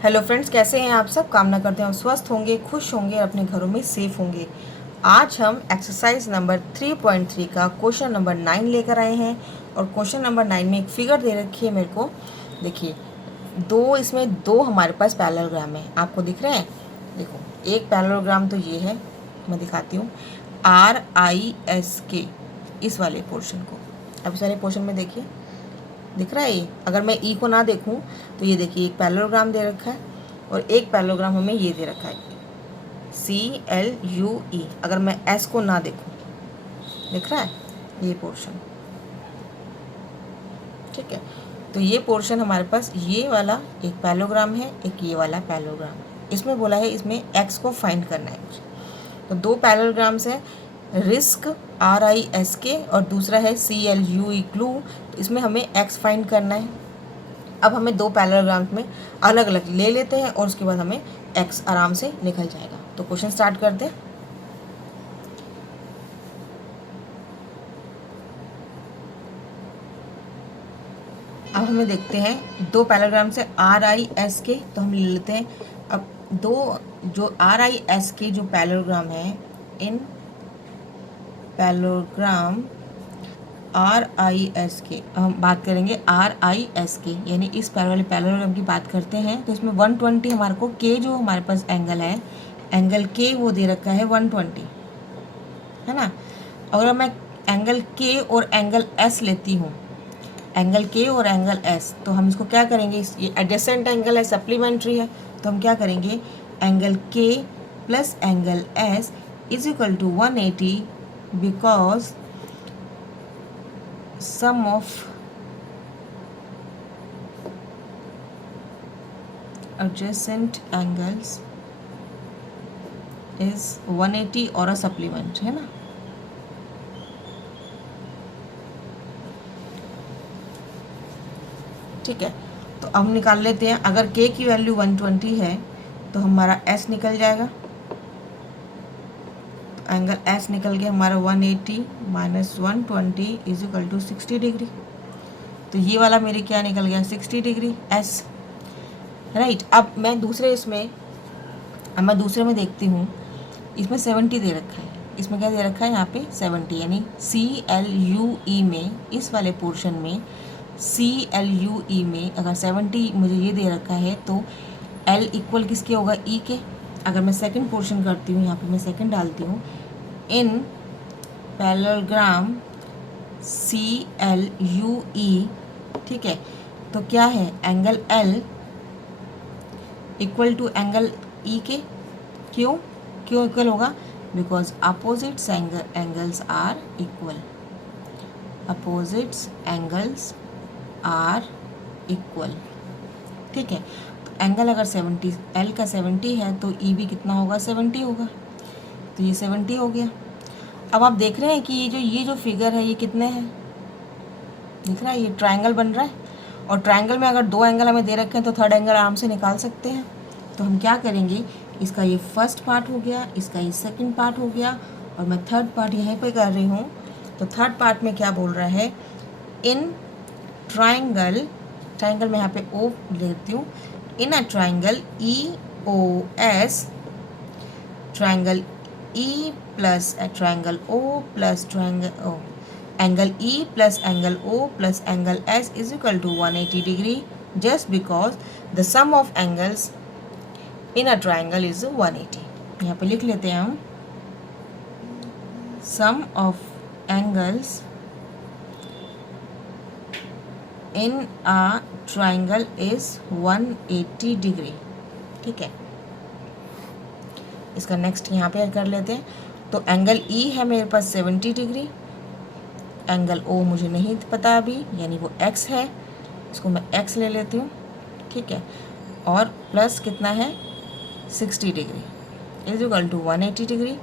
Hello friends, कैसे हैं आप सब। कामना करते हैं आप स्वस्थ होंगे, खुश होंगे और अपने घरों में सेफ होंगे। आज हम एक्सरसाइज नंबर 3.3 का क्वेश्चन नंबर 9 लेकर आए हैं। और क्वेश्चन नंबर 9 में एक फिगर दे रखी है मेरे को। देखिए, इसमें दो हमारे पास पैरेललोग्राम है। आपको दिख रहे हैं? देखो, एक पैरेललोग्राम तो ये है, मैं दिखाती हूँ, RISK, इस वाले पोर्शन को। अब इस वाले पोर्शन में देखिए, दिख रहा है ये। अगर मैं ई को ना देखूं तो ये देखिए, एक पैरेललोग्राम दे रखा है और एक पैरेललोग्राम हमें ये दे रखा है CLUE। अगर मैं एस को ना देखूं, दिख रहा है ये पोर्शन, ठीक है। तो ये पोर्शन हमारे पास, ये वाला एक पैरेललोग्राम है, एक ये वाला पैरेललोग्राम। इसमें बोला है इसमें एक्स को फाइंड करना है मुझे। तो दो पैरेललोग्राम्स है, रिस्क RISK और दूसरा है CLUE क्लू। तो इसमें हमें एक्स फाइंड करना है। अब हमें दो पैरेललोग्राम्स में अलग अलग ले लेते हैं और उसके बाद हमें एक्स आराम से निकल जाएगा। तो क्वेश्चन स्टार्ट करते हैं। अब हमें देखते हैं दो पैरेललोग्राम से RISK, तो हम ले लेते हैं। अब दो जो RISK जो पैरेललोग्राम है, इन पैरेललोग्राम RISK, हम बात करेंगे RISK, यानी इस वाले पैरेललोग्राम की बात करते हैं। तो इसमें 120 हमारे को K, जो हमारे पास एंगल है, एंगल K वो दे रखा है 120, है ना। अगर मैं एंगल K और एंगल S लेती हूँ, एंगल K और एंगल S, तो हम इसको क्या करेंगे, ये एडजेसेंट एंगल है, सप्लीमेंट्री है, तो हम क्या करेंगे, angle K plus angle S is equal to 180, because sum of adjacent angles is 180 और अ सप्लीमेंट, है ना। ठीक है, तो अब निकाल लेते हैं। अगर K की वैल्यू 120 है तो हमारा S निकल जाएगा। तो एंगल S निकल गया हमारा 180 minus 120 is equal to 60 degree. तो ये वाला मेरे क्या निकल गया, 60 डिग्री S, राइट। अब मैं दूसरे में देखती हूँ, इसमें 70 दे रखा है। इसमें क्या दे रखा है, यहाँ पे 70, यानी CLUE में, इस वाले पोर्शन में CLUE में अगर 70 मुझे ये दे रखा है, तो L इक्वल किसके होगा, E के। अगर मैं सेकंड पोर्शन करती हूँ, यहाँ पे मैं सेकंड डालती हूँ, इन पैरेललोग्राम CLUE, ठीक है। तो क्या है, angle L equal to angle E के। क्यों इक्वल होगा, because opposites angles are equal, opposites angles are equal, ठीक है। तो एंगल अगर 70, L का 70 है तो E भी कितना होगा, 70 होगा। तो ये 70 हो गया। अब आप देख रहे हैं कि ये जो फिगर है, ये कितने हैं, दिख रहा है, ये ट्रायंगल बन रहा है। और ट्रायंगल में अगर दो एंगल हमें दे रखे हैं तो थर्ड एंगल आराम से निकाल सकते हैं। तो हम क्या करेंगे, इसका ये फर्स्ट पार्ट हो गया, इसका ये सेकंड पार्ट हो गया, और मैं थर्ड पार्ट यहीं पे कर रही हूँ। तो थर्ड पार्ट में क्या बोल रहा है, इन ट्रायंगल में यहाँ पे O लेती हूँ, in a triangle EOS, triangle E plus triangle O plus triangle O, angle E plus angle O plus angle S is equal to 180 degree, just because the sum of angles in a triangle is 180। यहाँ पे लिख लेते हैं हम, sum of angles in a triangle is 180 degree, ठीक है। इसका next यहाँ पे कर लेते हैं। तो एंगल E है मेरे पास 70 डिग्री, एंगल O मुझे नहीं पता अभी, यानी वो X है, इसको मैं X ले लेती हूँ, ठीक है। और प्लस कितना है, 60 degree is equal to 180 degree.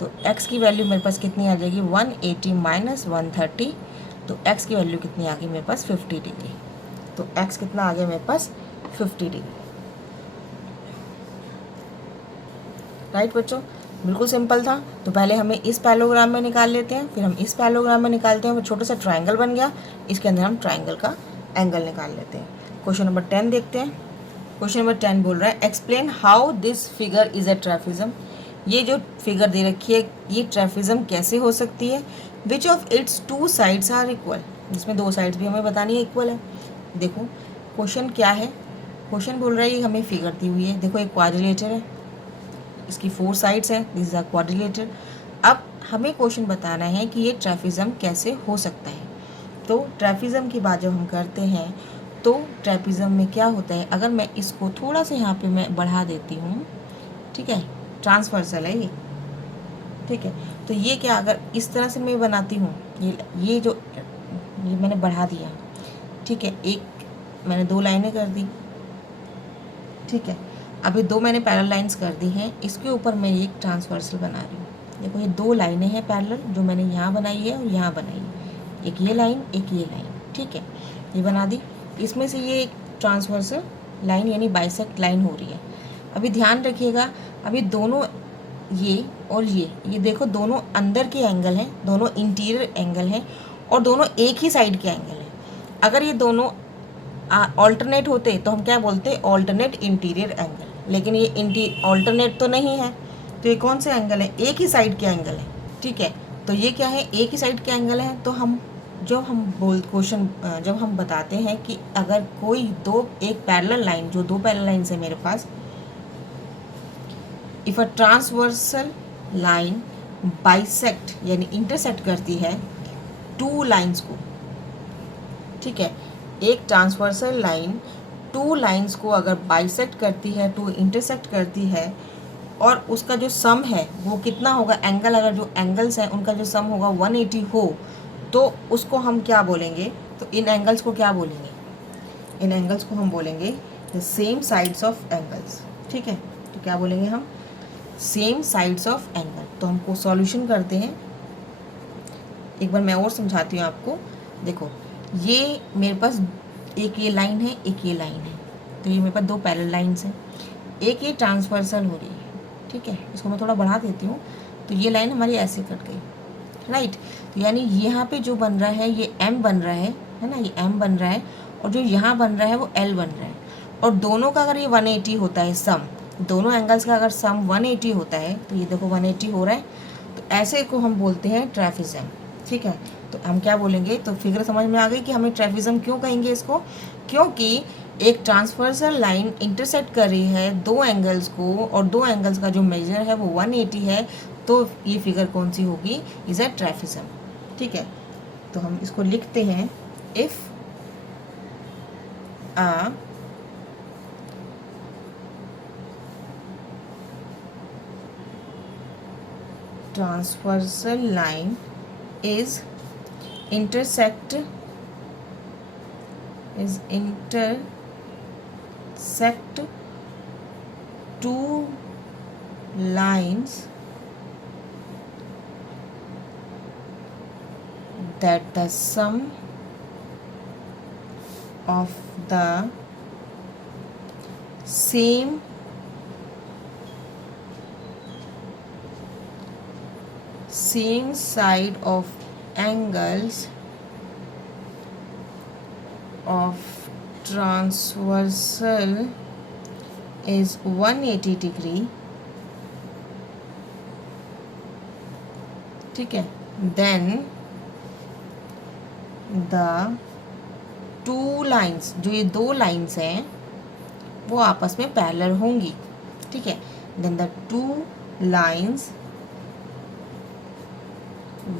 तो x की वैल्यू मेरे पास कितनी आ जाएगी, 180 माइनस 130, तो x की वैल्यू कितनी आ गई मेरे पास, 50 डिग्री। तो x कितना आ गया मेरे पास, 50 डिग्री, राइट बच्चों। बिल्कुल सिंपल था। तो पहले हमें इस पैरेललोग्राम में निकाल लेते हैं, फिर हम इस पैरेललोग्राम में निकालते हैं, फिर छोटा सा ट्रायंगल बन गया, इसके अंदर हम ट्रायंगल का एंगल निकाल लेते हैं। क्वेश्चन नंबर 10 देखते हैं। क्वेश्चन नंबर 10 बोल रहा है explain how this figure is a trapezium. ये जो फिगर दे रखी है ये ट्रैफिज्म कैसे हो सकती है। Which of its two sides are equal, जिसमें दो साइड्स भी हमें बतानी है इक्वल है। देखो क्वेश्चन क्या है, क्वेश्चन बोल रहा है ये हमें फिगर दी हुई है, देखो एक क्वाड्रिलेटर है, इसकी 4 साइड्स है, दिस इज अ क्वाड्रिलेटर। अब हमें क्वेश्चन बताना है कि ये ट्रैफिज्म कैसे हो सकता है। तो ट्रैफिज्म की बात जब हम करते हैं तो ट्रैपीज़म में क्या होता है, अगर मैं इसको थोड़ा सा यहाँ पे मैं बढ़ा देती हूँ, ठीक है, ट्रांसवर्सल है ये, ठीक है, तो ये क्या अगर इस तरह से मैं बनाती हूँ, ये मैंने बढ़ा दिया, ठीक है, एक मैंने 2 लाइनें कर दी, ठीक है, अभी 2 मैंने पैरेलल लाइंस कर दी हैं, इसके ऊपर मैं एक ट्रांसवर्सल बना रही हूँ। देखो ये 2 लाइनें हैं पैरेलल जो मैंने यहाँ बनाई है और यहाँ बनाई है, एक ये लाइन एक ये लाइन, ठीक है, ये बना दी। इसमें से ये एक ट्रांसवर्सल लाइन यानी बाइसेक्ट लाइन हो रही है। अभी ध्यान रखिएगा, अभी दोनों ये और ये देखो दोनों अंदर के एंगल हैं, दोनों इंटीरियर एंगल हैं और दोनों एक ही साइड के एंगल हैं। अगर ये दोनों ऑल्टरनेट होते तो हम क्या बोलते, ऑल्टरनेट इंटीरियर एंगल, लेकिन ये ऑल्टरनेट तो नहीं है, तो ये कौन से एंगल है, एक ही साइड के एंगल है, ठीक है, तो ये क्या है, एक ही साइड के एंगल है। तो हम जब हम बताते हैं कि अगर कोई एक पैरेलल लाइन, जो 2 पैरेलल लाइन्स है मेरे पास, if a transversal line bisect यानी इंटरसेक्ट करती है 2 लाइन्स को, ठीक है, एक ट्रांसवर्सल लाइन 2 लाइन्स को अगर बाइसेक्ट करती है, 2 इंटरसेक्ट करती है, और उसका जो सम है वो कितना होगा, एंगल, अगर जो एंगल्स हैं उनका जो सम होगा 180 हो, तो उसको हम क्या बोलेंगे, तो इन एंगल्स को क्या बोलेंगे, इन एंगल्स को हम बोलेंगे the same sides of angles, ठीक है, तो क्या बोलेंगे हम, सेम साइड्स ऑफ एंगल। तो हमको सॉल्यूशन करते हैं, एक बार मैं और समझाती हूँ आपको। देखो ये मेरे पास एक ये लाइन है, एक ये लाइन है, तो ये मेरे पास 2 पैरेलल लाइन्स हैं, एक ये ट्रांसवर्सल हो रही है, ठीक है, इसको मैं थोड़ा बढ़ा देती हूँ, तो ये लाइन हमारी ऐसे कट गई, राइट, तो यानी यहाँ पे जो बन रहा है ये m बन रहा है ना, ये m बन रहा है, और जो यहाँ बन रहा है वो l बन रहा है, और दोनों का अगर ये 180 होता है सम, दोनों एंगल्स का अगर सम 180 होता है, तो ये देखो 180 हो रहा है, तो ऐसे को हम बोलते हैं ट्रैफिज्म, ठीक है। तो हम क्या बोलेंगे, तो फिगर समझ में आ गई कि हमें ट्रैफिज्म क्यों कहेंगे इसको, क्योंकि एक ट्रांसवर्सल लाइन इंटरसेक्ट कर रही है 2 एंगल्स को, और 2 एंगल्स का जो मेजर है वो 180 है, तो ये फिगर कौन सी होगी, इज अ ट्रैफिज्म, ठीक है। तो हम इसको लिखते हैं, if a transversal line is intersect two lines that the sum of the same side of angles of transversal is 180 degree, ठीक है, then the 2 lines, जो ये 2 लाइन्स हैं वो आपस में पैरेलल होंगी, ठीक है, then the 2 lines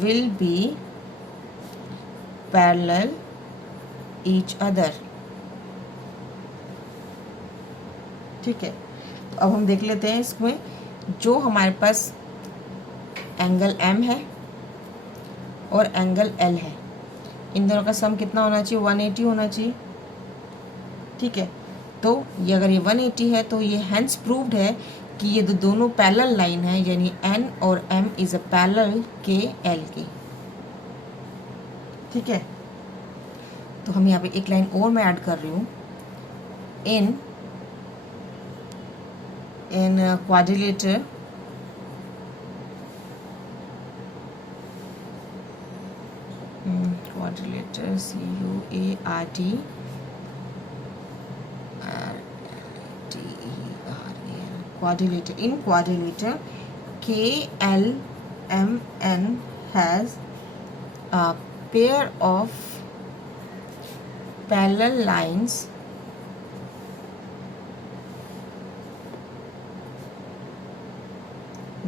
will be parallel each other, ठीक है। तो अब हम देख लेते हैं इसमें, जो हमारे पास एंगल M है और एंगल L है, इन दोनों का सम कितना होना चाहिए, 180 होना चाहिए, ठीक है। तो ये अगर ये 180 है तो ये हेंस प्रूव्ड है कि ये दोनों पैरेलल लाइन है, यानी N और M इज अ पैरेलल के L के, ठीक है। तो हम यहाँ पे एक लाइन और मैं ऐड कर रही हूँ, इन quadrilateral CUART quadrilateral. In quadrilateral, KLMN has a pair of parallel lines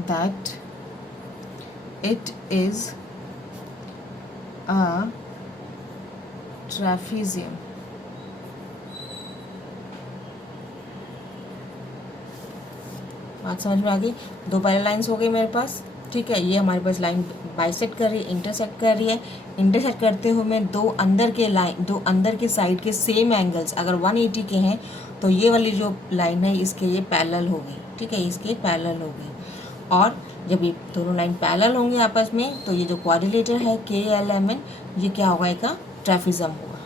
that it is a trapezium. बात समझ में आ गई? दो पैरेलल लाइंस हो गई मेरे पास, ठीक है। ये हमारे पास लाइन बाइसेक्ट कर रही है, इंटरसेक्ट कर रही है। इंटरसेक्ट करते हुए मैं दो अंदर के साइड के सेम एंगल्स अगर 180 के हैं तो ये वाली जो लाइन है इसके ये पैरेलल होगी, ठीक है, इसके पैरेलल होगी। और जब ये दोनों लाइन पैरेलल होंगे आपस में तो ये जो क्वाड्रिलेटर है KLMN ये क्या होगा, एक ट्रेपेजियम होगा।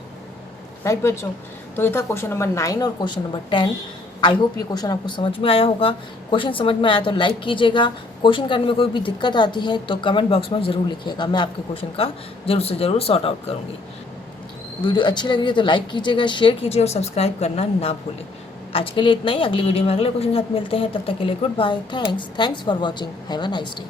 राइट बच्चों, तो ये था क्वेश्चन नंबर 9 और क्वेश्चन नंबर 10। आई होप ये क्वेश्चन आपको समझ में आया होगा। क्वेश्चन समझ में आया तो लाइक कीजिएगा। क्वेश्चन करने में कोई भी दिक्कत आती है तो कमेंट बॉक्स में ज़रूर लिखिएगा, मैं आपके क्वेश्चन का ज़रूर से ज़रूर सॉर्ट आउट करूँगी। वीडियो अच्छी लग रही है तो लाइक कीजिएगा, शेयर कीजिए और सब्सक्राइब करना ना भूलें। आज के लिए इतना ही, अगली वीडियो में अगले क्वेश्चन के साथ मिलते हैं, तब तक के लिए good bye. Thanks for watching, have a nice day.